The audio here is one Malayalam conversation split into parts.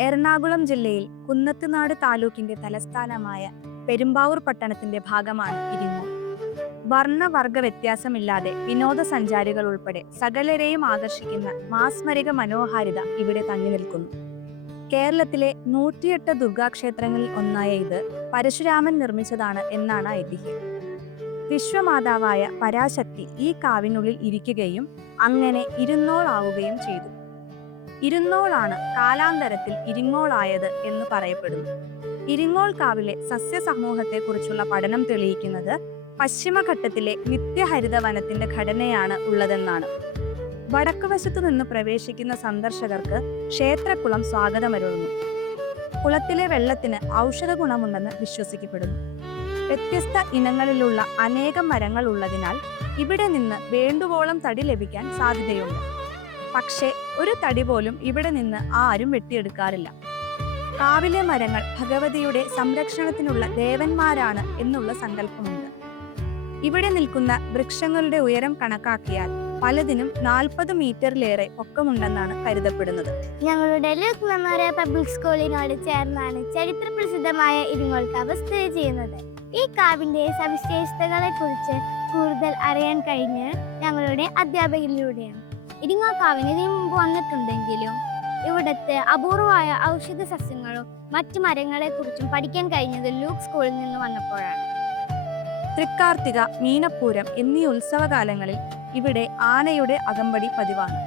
എറണാകുളം ജില്ലയിൽ കുന്നത്തുനാട് താലൂക്കിന്റെ തലസ്ഥാനമായ പെരുമ്പാവൂർ പട്ടണത്തിന്റെ ഭാഗമാണ് ഇരിങ്ങോൾ വർണവർഗ വ്യത്യാസമില്ലാതെ വിനോദസഞ്ചാരികൾ ഉൾപ്പെടെ സകലരെയും ആകർഷിക്കുന്ന മാസ്മരിക മനോഹാരിത ഇവിടെ തങ്ങി നിൽക്കുന്നു. കേരളത്തിലെ നൂറ്റിയെട്ട് ദുർഗാക്ഷേത്രങ്ങളിൽ ഒന്നായ ഇത് പരശുരാമൻ നിർമ്മിച്ചതാണ് എന്നാണ് ഐതിഹ്യം. വിശ്വമാതാവായ പരാശക്തി ഈ കാവിനുള്ളിൽ ഇരിക്കുകയും അങ്ങനെ ഇരുന്നോളാവുകയും ചെയ്തു. ഇരുന്നോളാണ് കാലാന്തരത്തിൽ ഇരിങ്ങോളായത് എന്ന് പറയപ്പെടുന്നു. ഇരിങ്ങോൾ കാവിലെ സസ്യസമൂഹത്തെക്കുറിച്ചുള്ള പഠനം തെളിയിക്കുന്നത് പശ്ചിമഘട്ടത്തിലെ നിത്യഹരിത വനത്തിന്റെ ഘടനയാണ് ഉള്ളതെന്നാണ്. വടക്കുവശത്തു നിന്ന് പ്രവേശിക്കുന്ന സന്ദർശകർക്ക് ക്ഷേത്രക്കുളം സ്വാഗതമരുളുന്നു. കുളത്തിലെ വെള്ളത്തിന് ഔഷധ ഗുണമുണ്ടെന്ന് വിശ്വസിക്കപ്പെടുന്നു. വ്യത്യസ്ത ഇനങ്ങളിലുള്ള അനേകം മരങ്ങൾ ഉള്ളതിനാൽ ഇവിടെ നിന്ന് വേണ്ടുവോളം തടി ലഭിക്കാൻ സാധ്യതയുണ്ട്. പക്ഷേ ഒരു തടി പോലും ഇവിടെ നിന്ന് ആരും വെട്ടിയെടുക്കാറില്ല. കാവിലെ മരങ്ങൾ ഭഗവതിയുടെ സംരക്ഷണത്തിനുള്ള ദേവന്മാരാണ് എന്നുള്ള സങ്കല്പമുണ്ട്. ഇവിടെ നിൽക്കുന്ന വൃക്ഷങ്ങളുടെ ഉയരം കണക്കാക്കിയാൽ പലതിനും നാൽപ്പത് മീറ്ററിലേറെ ഒക്കമുണ്ടെന്നാണ് കരുതപ്പെടുന്നത്. ഞങ്ങളുടെ മെമ്മോറിയൽ പബ്ലിക് സ്കൂളിനോട് ചേർന്നാണ് ചരിത്ര പ്രസിദ്ധമായ ഇരിങ്ങോൾക്കാവ് സ്ഥിതി ചെയ്യുന്നത്. ഈ കാവിന്റെ സവിശേഷതകളെ കുറിച്ച് കൂടുതൽ അറിയാൻ കഴിഞ്ഞ് ഞങ്ങളുടെ അധ്യാപകരിലൂടെയാണ്. ഇരിങ്ങോൾക്കാവിന് ഇതിനു മുമ്പ് വന്നിട്ടുണ്ടെങ്കിലും ഇവിടുത്തെ അപൂർവമായ ഔഷധ സസ്യങ്ങളും മറ്റു മരങ്ങളെ കുറിച്ചും പഠിക്കാൻ കഴിഞ്ഞത് ലൂക്ക് സ്കൂളിൽ നിന്ന് വന്നപ്പോഴാണ്. തൃക്കാർത്തിക മീനപ്പൂരം എന്നീ ഉത്സവകാലങ്ങളിൽ ഇവിടെ ആനയുടെ അകമ്പടി പതിവാണ്.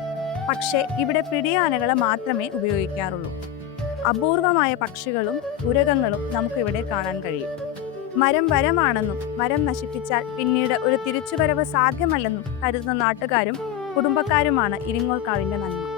പക്ഷേ ഇവിടെ പിടിയാനകളെ മാത്രമേ ഉപയോഗിക്കാറുള്ളൂ. അപൂർവമായ പക്ഷികളും ഉരകങ്ങളും നമുക്കിവിടെ കാണാൻ കഴിയും. മരം വരമാണെന്നും മരം നശിപ്പിച്ചാൽ പിന്നീട് ഒരു തിരിച്ചുവരവ് സാധ്യമല്ലെന്നും കരുതുന്ന നാട്ടുകാരും കുടുംബക്കാരുമാണ് ഇരിങ്ങോൾക്കാവിന്റെ നന്മ.